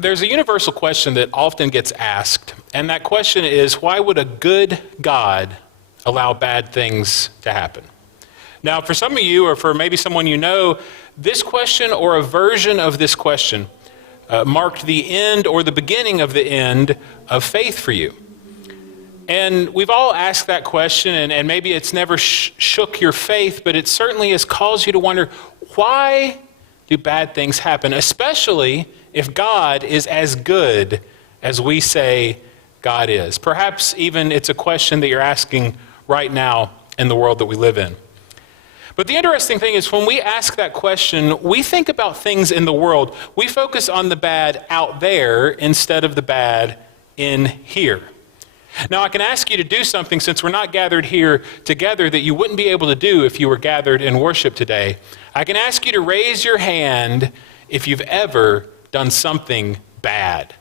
There's a universal question that often gets asked, and that question is, why would a good God allow bad things to happen? Now, for some of you, or for maybe someone you know, this question or a version of this question marked the end or the beginning of the end of faith for you. And we've all asked that question, and maybe it's never shook your faith, but it certainly has caused you to wonder, why do bad things happen? Especially if God is as good as we say God is. Perhaps even it's a question that you're asking right now in the world that we live in. But the interesting thing is, when we ask that question, we think about things in the world. We focus on the bad out there instead of the bad in here. Now, I can ask you to do something, since we're not gathered here together, that you wouldn't be able to do if you were gathered in worship today. I can ask you to raise your hand if you've ever done something bad.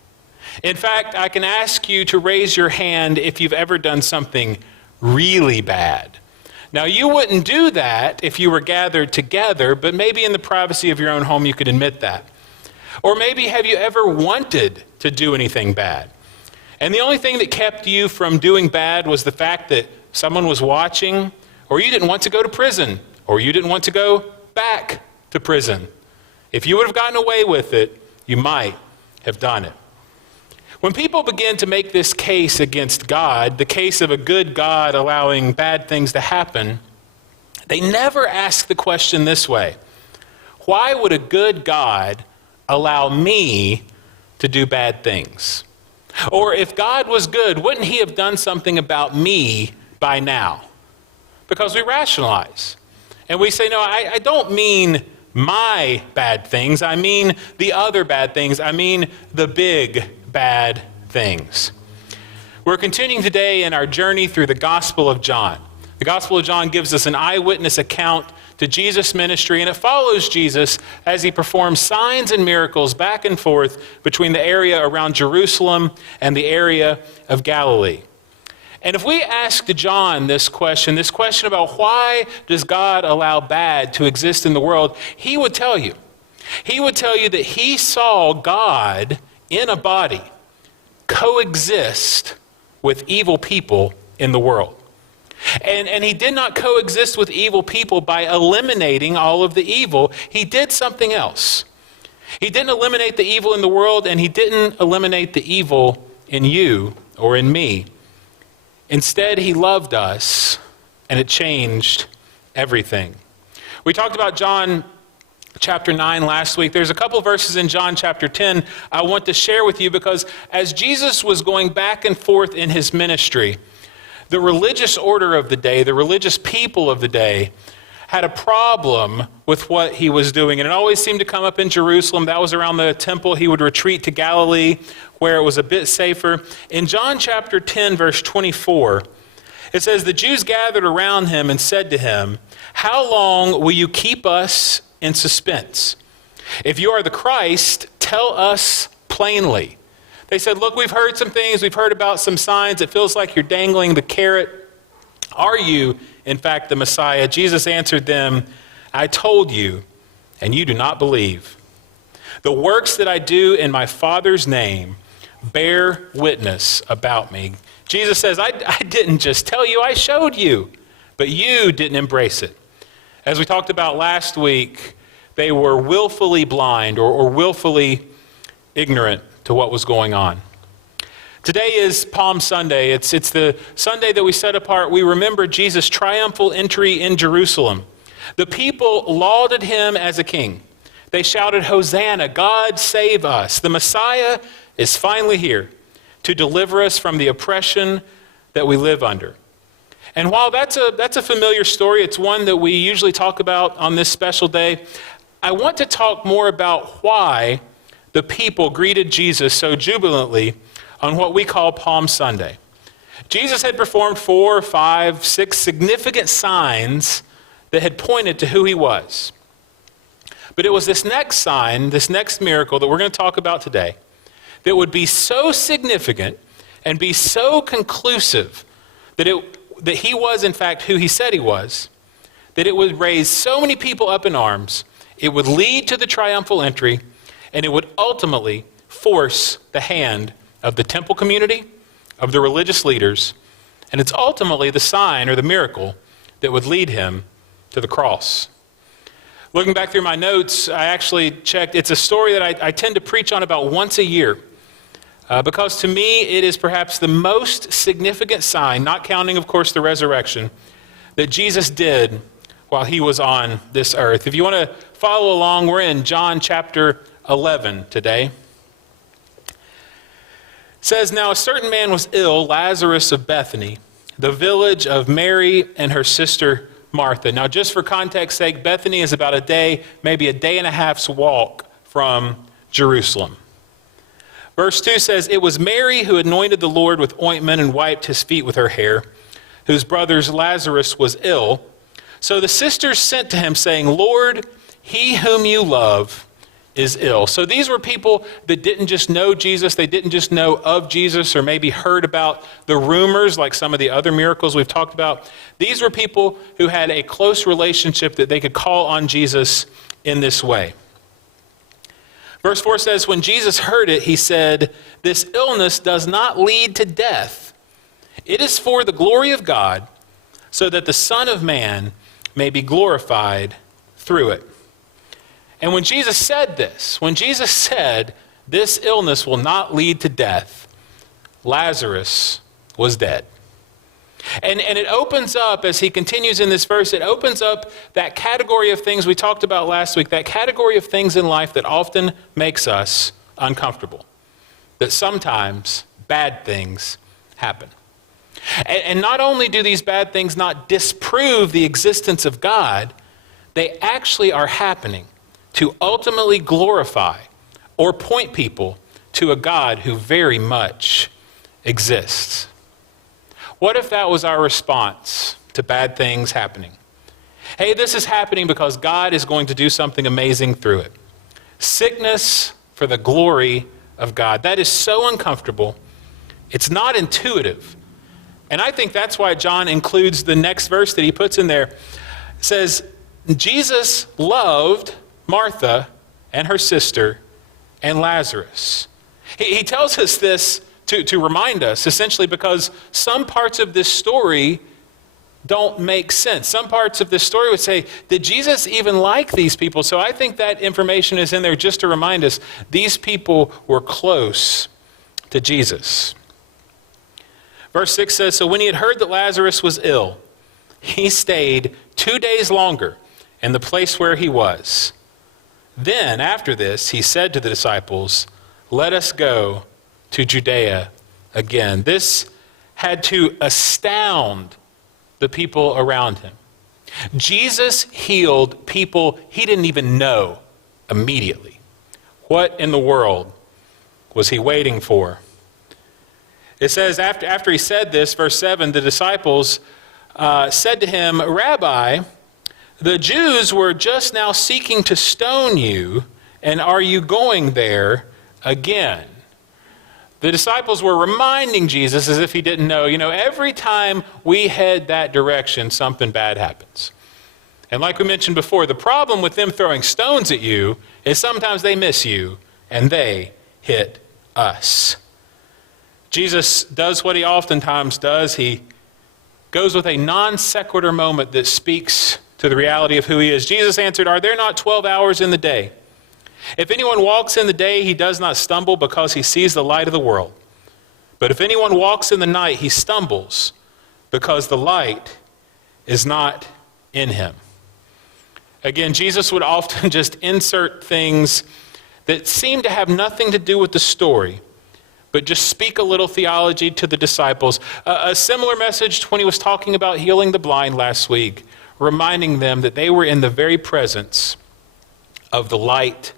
In fact, I can ask you to raise your hand if you've ever done something really bad. Now, you wouldn't do that if you were gathered together, but maybe in the privacy of your own home you could admit that. Or maybe, have you ever wanted to do anything bad? And the only thing that kept you from doing bad was the fact that someone was watching, or you didn't want to go to prison, or you didn't want to go back to prison. If you would have gotten away with it, you might have done it. When people begin to make this case against God, the case of a good God allowing bad things to happen, they never ask the question this way: why would a good God allow me to do bad things? Or if God was good, wouldn't he have done something about me by now? Because we rationalize. And we say, no, I don't mean my bad things. I mean the other bad things. I mean the big bad things. We're continuing today in our journey through the Gospel of John. The Gospel of John gives us an eyewitness account to Jesus' ministry, and it follows Jesus as he performs signs and miracles back and forth between the area around Jerusalem and the area of Galilee. And if we asked John this question about why does God allow bad to exist in the world, he would tell you. He would tell you that he saw God in a body coexist with evil people in the world. And he did not coexist with evil people by eliminating all of the evil. He did something else. He didn't eliminate the evil in the world, and he didn't eliminate the evil in you or in me. Instead, he loved us, and it changed everything. We talked about John chapter 9 last week. There's a couple of verses in John chapter 10 I want to share with you, because as Jesus was going back and forth in his ministry, the religious order of the day, the religious people of the day, had a problem with what he was doing. And it always seemed to come up in Jerusalem. That was around the temple. He would retreat to Galilee, where it was a bit safer. In John chapter 10, verse 24, it says, "The Jews gathered around him and said to him, 'How long will you keep us in suspense? If you are the Christ, tell us plainly.'" They said, "Look, we've heard some things. We've heard about some signs. It feels like you're dangling the carrot. Are you, in fact, the Messiah?" Jesus answered them, "I told you, and you do not believe. The works that I do in my Father's name bear witness about me." Jesus says, I didn't just tell you, I showed you, but you didn't embrace it. As we talked about last week, they were willfully blind or willfully ignorant to what was going on. Today is Palm Sunday. It's the Sunday that we set apart. We remember Jesus' triumphal entry in Jerusalem. The people lauded him as a king. They shouted, "Hosanna, God save us. The Messiah is finally here to deliver us from the oppression that we live under." And while that's a familiar story, it's one that we usually talk about on this special day, I want to talk more about why the people greeted Jesus so jubilantly on what we call Palm Sunday. Jesus had performed 4, 5, 6 significant signs that had pointed to who he was. But it was this next sign, this next miracle that we're going to talk about today, that would be so significant and be so conclusive that he was, in fact, who he said he was, that it would raise so many people up in arms, it would lead to the triumphal entry, and it would ultimately force the hand of the temple community, of the religious leaders, and it's ultimately the sign or the miracle that would lead him to the cross. Looking back through my notes, I actually checked. It's a story that I tend to preach on about once a year because to me it is perhaps the most significant sign, not counting, of course, the resurrection, that Jesus did while he was on this earth. If you want to follow along, we're in John chapter 11 today. It says, "Now a certain man was ill, Lazarus of Bethany, the village of Mary and her sister Martha." Now, just for context sake, Bethany is about a day, maybe a day and a half's walk from Jerusalem. Verse 2 says, "It was Mary who anointed the Lord with ointment and wiped his feet with her hair, whose brother Lazarus was ill. So the sisters sent to him, saying, 'Lord, he whom you love is ill.'" So these were people that didn't just know Jesus, they didn't just know of Jesus or maybe heard about the rumors like some of the other miracles we've talked about. These were people who had a close relationship that they could call on Jesus in this way. Verse 4 says, "When Jesus heard it, he said, 'This illness does not lead to death. It is for the glory of God, so that the Son of Man may be glorified through it.'" And when Jesus said this, when Jesus said, "This illness will not lead to death," Lazarus was dead. And it opens up, as he continues in this verse, it opens up that category of things we talked about last week, that category of things in life that often makes us uncomfortable. That sometimes bad things happen. And not only do these bad things not disprove the existence of God, they actually are happening to ultimately glorify or point people to a God who very much exists. What if that was our response to bad things happening? Hey, this is happening because God is going to do something amazing through it. Sickness for the glory of God. That is so uncomfortable. It's not intuitive. And I think that's why John includes the next verse that he puts in there. It says, Jesus loved Martha and her sister and Lazarus. He tells us this to remind us, essentially, because some parts of this story don't make sense. Some parts of this story would say, did Jesus even like these people? So I think that information is in there just to remind us these people were close to Jesus. Verse 6 says, "So when he had heard that Lazarus was ill, he stayed 2 days longer in the place where he was. Then, after this, he said to the disciples, 'Let us go to Judea again.'" This had to astound the people around him. Jesus healed people he didn't even know immediately. What in the world was he waiting for? It says after he said this, verse 7, the disciples said to him, "Rabbi, the Jews were just now seeking to stone you, and are you going there again?" The disciples were reminding Jesus as if he didn't know, every time we head that direction, something bad happens. And like we mentioned before, the problem with them throwing stones at you is sometimes they miss you and they hit us. Jesus does what he oftentimes does. He goes with a non sequitur moment that speaks to the reality of who he is. Jesus answered, "Are there not 12 hours in the day? If anyone walks in the day, he does not stumble because he sees the light of the world. But if anyone walks in the night, he stumbles because the light is not in him." Again, Jesus would often just insert things that seem to have nothing to do with the story, but just speak a little theology to the disciples. A similar message when he was talking about healing the blind last week, reminding them that they were in the very presence of the light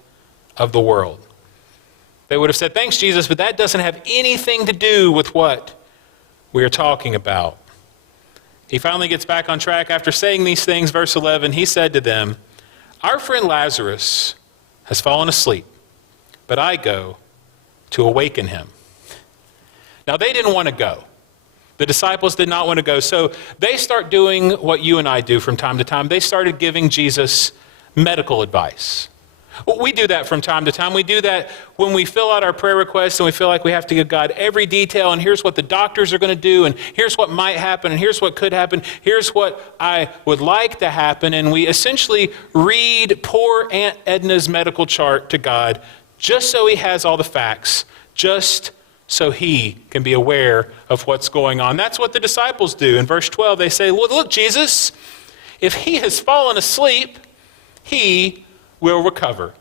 of the world. They would have said, "Thanks, Jesus, but that doesn't have anything to do with what we are talking about." He finally gets back on track after saying these things. Verse 11, he said to them, "Our friend Lazarus has fallen asleep, but I go to awaken him." Now, they didn't want to go. The disciples did not want to go. So they start doing what you and I do from time to time. They started giving Jesus medical advice. Well, we do that from time to time. We do that when we fill out our prayer requests and we feel like we have to give God every detail, and here's what the doctors are going to do, and here's what might happen, and here's what could happen, here's what I would like to happen, and we essentially read poor Aunt Edna's medical chart to God just so he has all the facts, just so he can be aware of what's going on. That's what the disciples do. In verse 12, they say, well, look, Jesus, if he has fallen asleep, he will recover.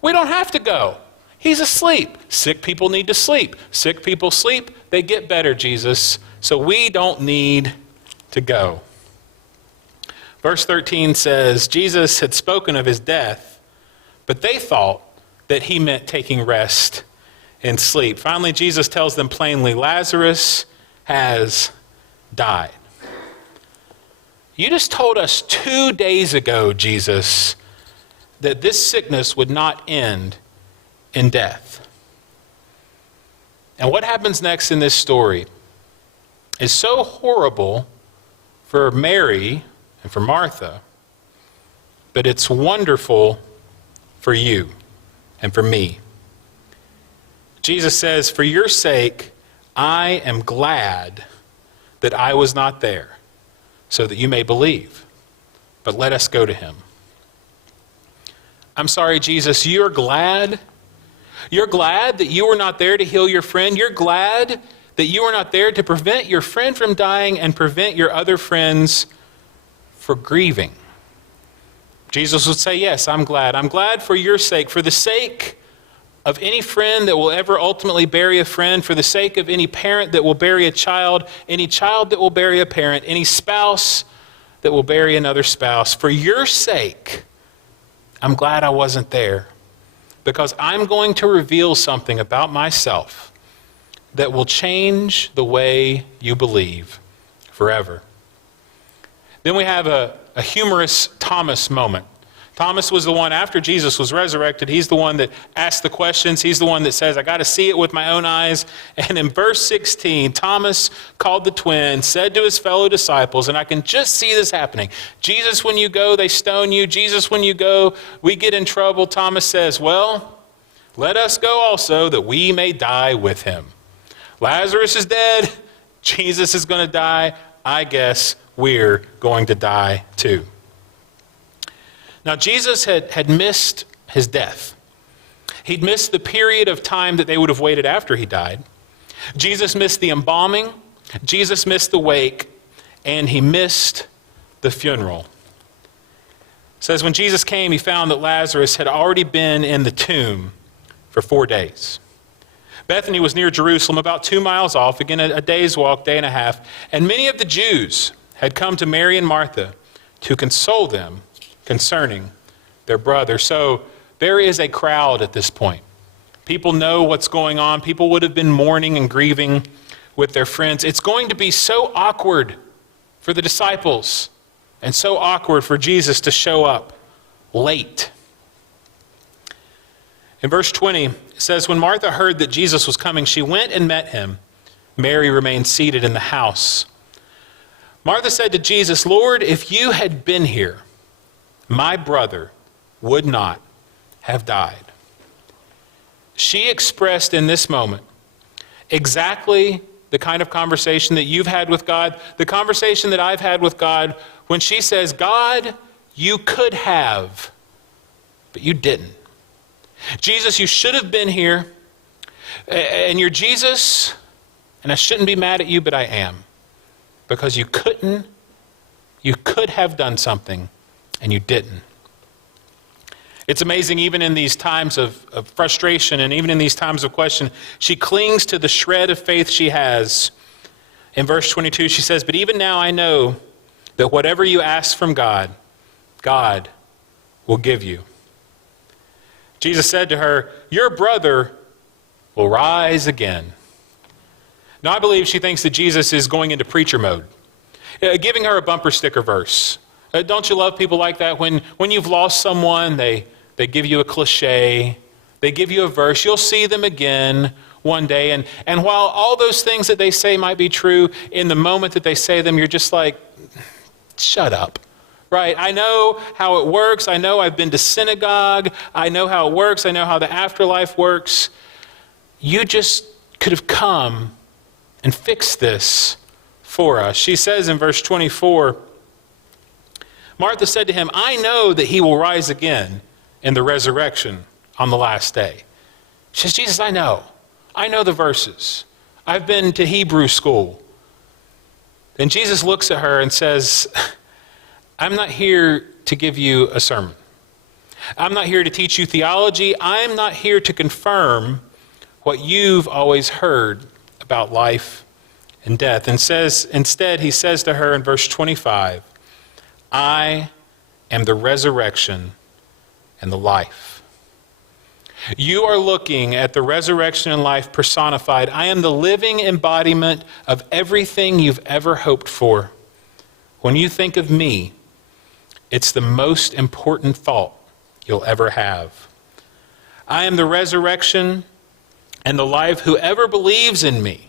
We don't have to go. He's asleep. Sick people need to sleep. Sick people sleep, they get better, Jesus. So we don't need to go. Verse 13 says, Jesus had spoken of his death, but they thought that he meant taking rest and sleep. Finally, Jesus tells them plainly, Lazarus has died. You just told us 2 days ago, Jesus, that this sickness would not end in death. And what happens next in this story is so horrible for Mary and for Martha, but it's wonderful for you and for me. Jesus says, for your sake, I am glad that I was not there, so that you may believe. But let us go to him. I'm sorry, Jesus, you're glad? You're glad that you were not there to heal your friend? You're glad that you were not there to prevent your friend from dying and prevent your other friends from grieving? Jesus would say, yes, I'm glad. I'm glad for your sake, for the sake of any friend that will ever ultimately bury a friend, for the sake of any parent that will bury a child, any child that will bury a parent, any spouse that will bury another spouse. For your sake, I'm glad I wasn't there, because I'm going to reveal something about myself that will change the way you believe forever. Then we have a humorous Thomas moment. Thomas was the one, after Jesus was resurrected, he's the one that asked the questions. He's the one that says, I got to see it with my own eyes. And in verse 16, Thomas called the twin, said to his fellow disciples, and I can just see this happening. Jesus, when you go, they stone you. Jesus, when you go, we get in trouble. Thomas says, well, let us go also, that we may die with him. Lazarus is dead. Jesus is going to die. I guess we're going to die too. Now, Jesus had missed his death. He'd missed the period of time that they would have waited after he died. Jesus missed the embalming. Jesus missed the wake. And he missed the funeral. It says when Jesus came, he found that Lazarus had already been in the tomb for 4 days. Bethany was near Jerusalem, about 2 miles off, again a day's walk, day and a half. And many of the Jews had come to Mary and Martha to console them concerning their brother. So there is a crowd at this point. People know what's going on. People would have been mourning and grieving with their friends. It's going to be so awkward for the disciples and so awkward for Jesus to show up late. In verse 20, it says, when Martha heard that Jesus was coming, she went and met him. Mary remained seated in the house. Martha said to Jesus, Lord, if you had been here, my brother would not have died. She expressed in this moment exactly the kind of conversation that you've had with God, the conversation that I've had with God, when she says, God, you could have, but you didn't. Jesus, you should have been here, and you're Jesus, and I shouldn't be mad at you, but I am, because you could have done something, and you didn't. It's amazing, even in these times of frustration and even in these times of question, she clings to the shred of faith she has. In verse 22, she says, but even now I know that whatever you ask from God, God will give you. Jesus said to her, your brother will rise again. Now I believe she thinks that Jesus is going into preacher mode, giving her a bumper sticker verse. Don't you love people like that? When you've lost someone, they give you a cliche. They give you a verse. You'll see them again one day. And while all those things that they say might be true, in the moment that they say them, you're just like, shut up. right? I know how it works. I know I've been to synagogue. I know how it works. I know how the afterlife works. You just could have come and fixed this for us. She says in verse 24, Martha said to him, I know that he will rise again in the resurrection on the last day. She says, Jesus, I know. I know the verses. I've been to Hebrew school. Then Jesus looks at her and says, I'm not here to give you a sermon. I'm not here to teach you theology. I'm not here to confirm what you've always heard about life and death. And instead, he says to her in verse 25, I am the resurrection and the life. You are looking at the resurrection and life personified. I am the living embodiment of everything you've ever hoped for. When you think of me, it's the most important thought you'll ever have. I am the resurrection and the life. Whoever believes in me,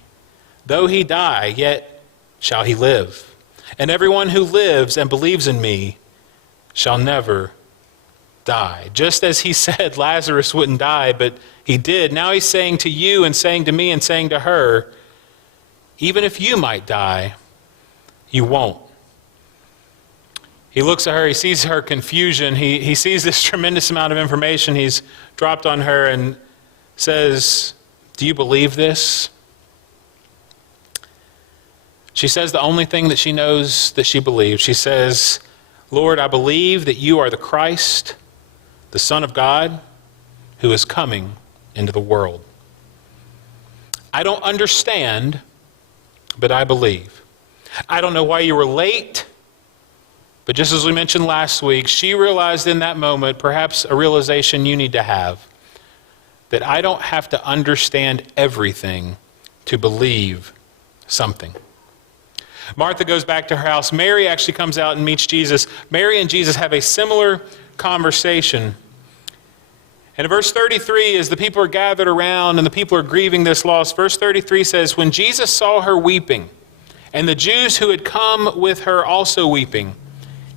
though he die, yet shall he live. And everyone who lives and believes in me shall never die. Just as he said Lazarus wouldn't die, but he did. Now he's saying to you and saying to me and saying to her, even if you might die, you won't. He looks at her, he sees her confusion, he sees this tremendous amount of information he's dropped on her and says, do you believe this? She says the only thing that she knows that she believes. She says, Lord, I believe that you are the Christ, the Son of God, who is coming into the world. I don't understand, but I believe. I don't know why you were late, but just as we mentioned last week, she realized in that moment, perhaps a realization you need to have, that I don't have to understand everything to believe something. Martha goes back to her house. Mary actually comes out and meets Jesus. Mary and Jesus have a similar conversation. And in verse 33, as the people are gathered around and the people are grieving this loss, verse 33 says, when Jesus saw her weeping, and the Jews who had come with her also weeping,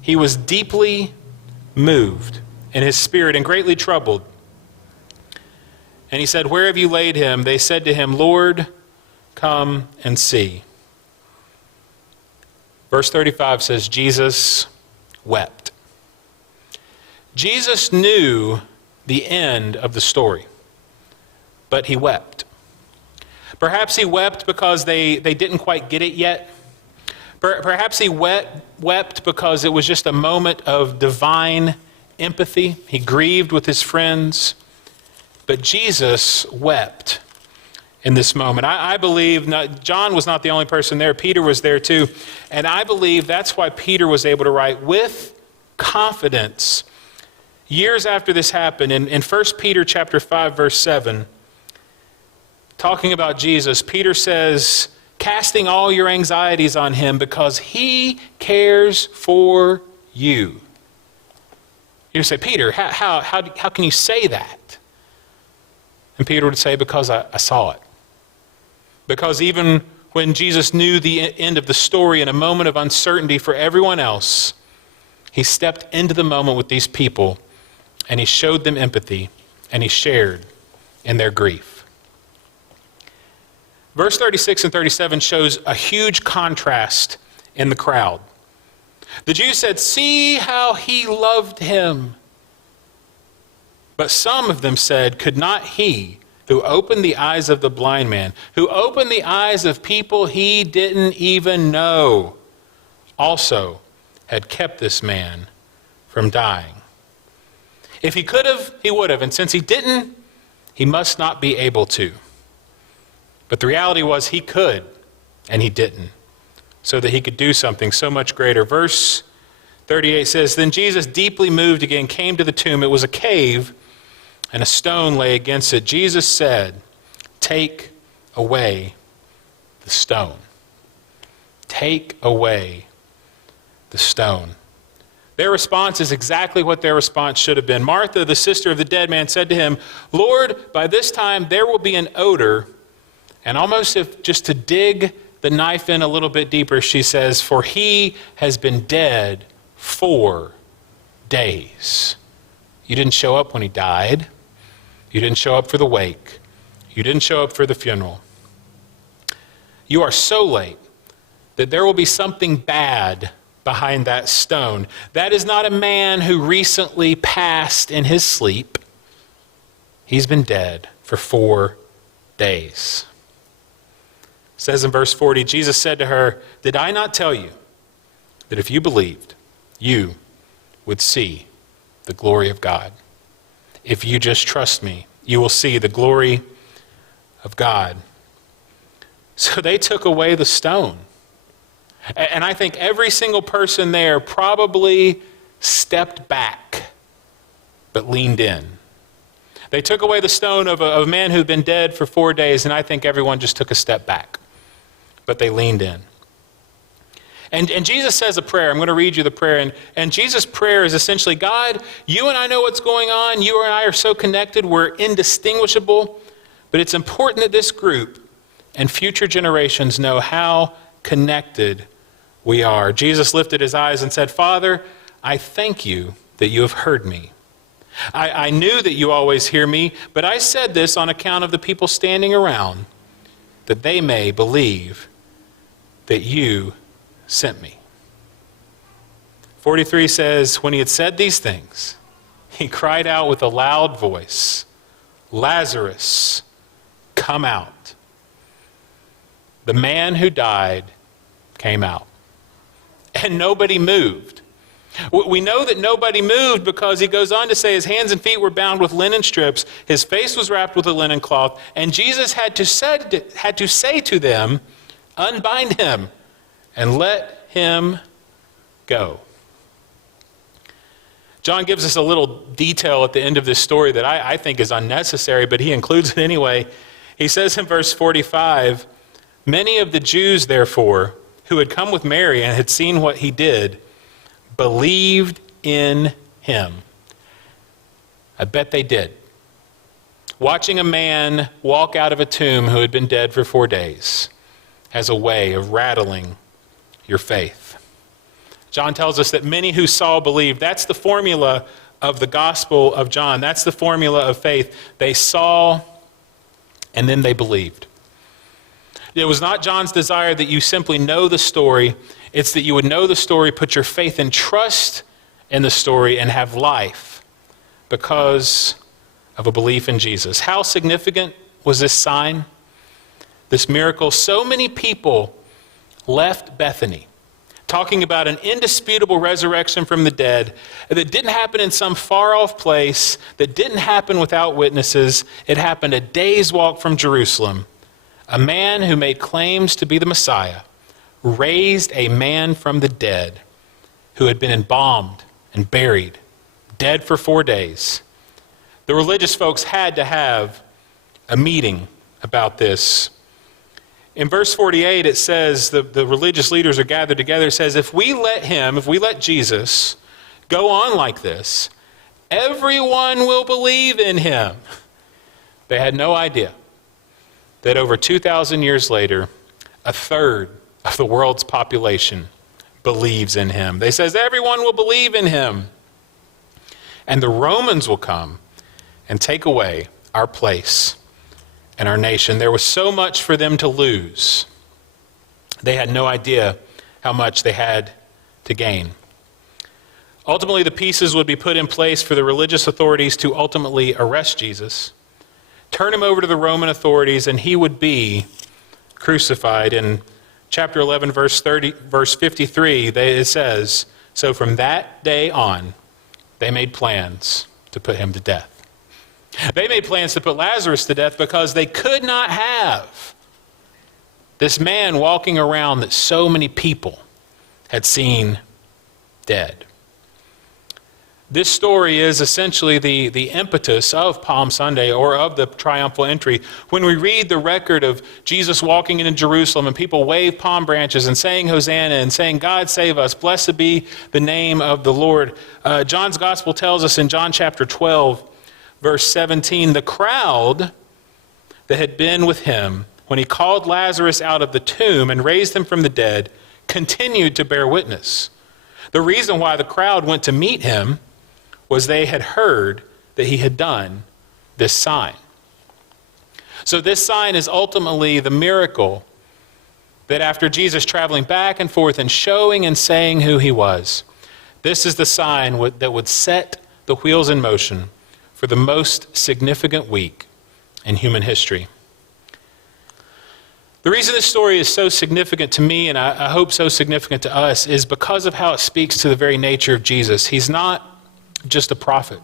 he was deeply moved in his spirit and greatly troubled. And he said, where have you laid him? They said to him, Lord, come and see. Verse 35 says, Jesus wept. Jesus knew the end of the story, but he wept. Perhaps he wept because they didn't quite get it yet. Perhaps he wept because it was just a moment of divine empathy. He grieved with his friends. But Jesus wept in this moment. I believe, John was not the only person there. Peter was there too. And I believe that's why Peter was able to write with confidence. Years after this happened, in 1 Peter chapter 5, verse 7, talking about Jesus, Peter says, casting all your anxieties on him because he cares for you. You say, Peter, how can you say that? And Peter would say, because I saw it. Because even when Jesus knew the end of the story in a moment of uncertainty for everyone else, he stepped into the moment with these people and he showed them empathy and he shared in their grief. Verse 36 and 37 shows a huge contrast in the crowd. The Jews said, see how he loved him. But some of them said, could not he who opened the eyes of the blind man, who opened the eyes of people he didn't even know, also had kept this man from dying? If he could have, he would have. And since he didn't, he must not be able to. But the reality was he could, and he didn't, so that he could do something so much greater. Verse 38 says, then Jesus, deeply moved again, came to the tomb. It was a cave, and a stone lay against it. Jesus said, take away the stone. Take away the stone. Their response is exactly what their response should have been. Martha, the sister of the dead man, said to him, Lord, by this time there will be an odor. And almost if just to dig the knife in a little bit deeper, she says, for he has been dead 4 days. You didn't show up when he died. You didn't show up for the wake. You didn't show up for the funeral. You are so late that there will be something bad behind that stone. That is not a man who recently passed in his sleep. He's been dead for 4 days. It says in verse 40, Jesus said to her, "Did I not tell you that if you believed, you would see the glory of God? If you just trust me, you will see the glory of God." So they took away the stone. And I think every single person there probably stepped back, but leaned in. They took away the stone of a man who'd been dead for 4 days, and I think everyone just took a step back, but they leaned in. And Jesus says a prayer. I'm going to read you the prayer. And Jesus' prayer is essentially, God, you and I know what's going on. You and I are so connected. We're indistinguishable. But it's important that this group and future generations know how connected we are. Jesus lifted his eyes and said, Father, I thank you that you have heard me. I knew that you always hear me, but I said this on account of the people standing around, that they may believe that you sent me. 43 says, when he had said these things, he cried out with a loud voice, Lazarus, come out. The man who died came out, and nobody moved. We know that nobody moved because he goes on to say his hands and feet were bound with linen strips, his face was wrapped with a linen cloth, and Jesus had to say to them, unbind him and let him go. John gives us a little detail at the end of this story that I think is unnecessary, but he includes it anyway. He says in verse 45, many of the Jews, therefore, who had come with Mary and had seen what he did, believed in him. I bet they did. Watching a man walk out of a tomb who had been dead for 4 days has a way of rattling your faith. John tells us that many who saw believed. That's the formula of the Gospel of John. That's the formula of faith. They saw and then they believed. It was not John's desire that you simply know the story. It's that you would know the story, put your faith and trust in the story, and have life because of a belief in Jesus. How significant was this sign, this miracle? So many people left Bethany talking about an indisputable resurrection from the dead that didn't happen in some far-off place, that didn't happen without witnesses. It happened a day's walk from Jerusalem. A man who made claims to be the Messiah raised a man from the dead who had been embalmed and buried, dead for 4 days. The religious folks had to have a meeting about this. In verse 48, it says, the religious leaders are gathered together. It says, if we let Jesus go on like this, everyone will believe in him. They had no idea that over 2,000 years later, a third of the world's population believes in him. They says everyone will believe in him. And the Romans will come and take away our place and our nation. There was so much for them to lose. They had no idea how much they had to gain. Ultimately, the pieces would be put in place for the religious authorities to ultimately arrest Jesus, turn him over to the Roman authorities, and he would be crucified. In chapter 11, verse 53, it says, so from that day on, they made plans to put him to death. They made plans to put Lazarus to death because they could not have this man walking around that so many people had seen dead. This story is essentially the impetus of Palm Sunday, or of the triumphal entry. When we read the record of Jesus walking into Jerusalem and people wave palm branches and saying Hosanna and saying, God save us, blessed be the name of the Lord. John's gospel tells us in John chapter 12, verse 17, the crowd that had been with him when he called Lazarus out of the tomb and raised him from the dead continued to bear witness. The reason why the crowd went to meet him was they had heard that he had done this sign. So this sign is ultimately the miracle that after Jesus traveling back and forth and showing and saying who he was, this is the sign that would set the wheels in motion for the most significant week in human history. The reason this story is so significant to me, and I hope so significant to us, is because of how it speaks to the very nature of Jesus. He's not just a prophet.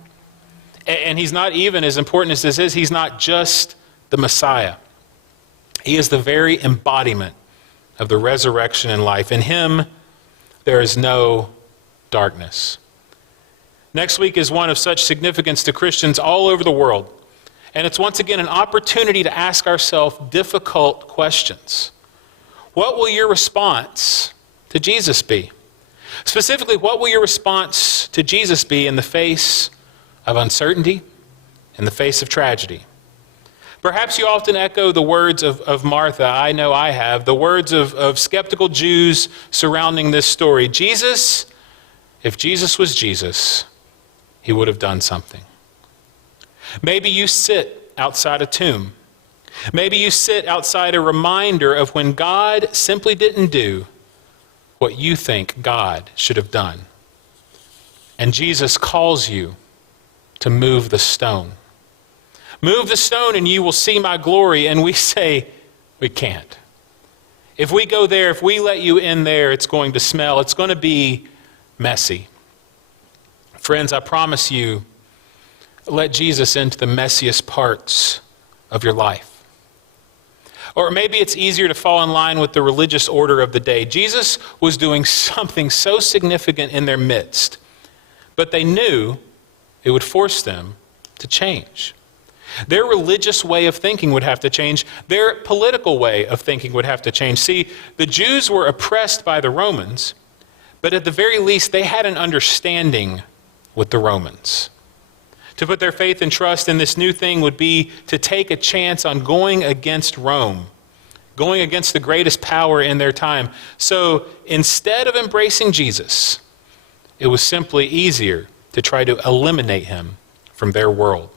And he's not even, as important as this is, he's not just the Messiah. He is the very embodiment of the resurrection and life. In him, there is no darkness. Next week is one of such significance to Christians all over the world. And it's once again an opportunity to ask ourselves difficult questions. What will your response to Jesus be? Specifically, what will your response to Jesus be in the face of uncertainty, in the face of tragedy? Perhaps you often echo the words of Martha. I know I have. The words of skeptical Jews surrounding this story. Jesus, if Jesus was Jesus, he would have done something. Maybe you sit outside a tomb. Maybe you sit outside a reminder of when God simply didn't do what you think God should have done. And Jesus calls you to move the stone. Move the stone and you will see my glory. And we say, we can't. If we go there, if we let you in there, it's going to smell. It's going to be messy. Friends, I promise you, let Jesus into the messiest parts of your life. Or maybe it's easier to fall in line with the religious order of the day. Jesus was doing something so significant in their midst, but they knew it would force them to change. Their religious way of thinking would have to change. Their political way of thinking would have to change. See, the Jews were oppressed by the Romans, but at the very least, they had an understanding with the Romans. To put their faith and trust in this new thing would be to take a chance on going against Rome, going against the greatest power in their time. So instead of embracing Jesus, it was simply easier to try to eliminate him from their world.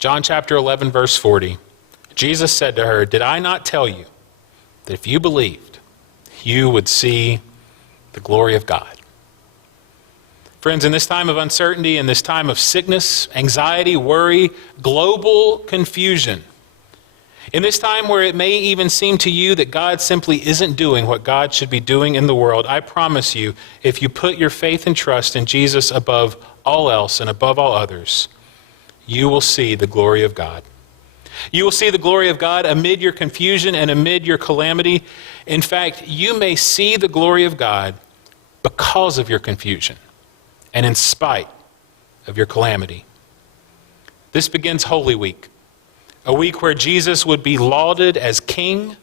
John chapter 11, verse 40, Jesus said to her, "Did I not tell you that if you believed, you would see the glory of God?" Friends, in this time of uncertainty, in this time of sickness, anxiety, worry, global confusion, in this time where it may even seem to you that God simply isn't doing what God should be doing in the world, I promise you, if you put your faith and trust in Jesus above all else and above all others, you will see the glory of God. You will see the glory of God amid your confusion and amid your calamity. In fact, you may see the glory of God because of your confusion and in spite of your calamity. This begins Holy Week, a week where Jesus would be lauded as king,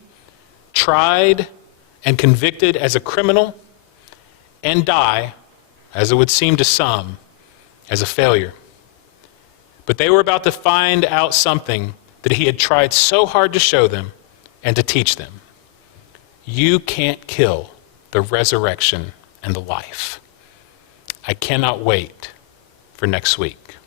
tried and convicted as a criminal, and die, as it would seem to some, as a failure. But they were about to find out something that he had tried so hard to show them and to teach them. You can't kill the resurrection and the life. I cannot wait for next week.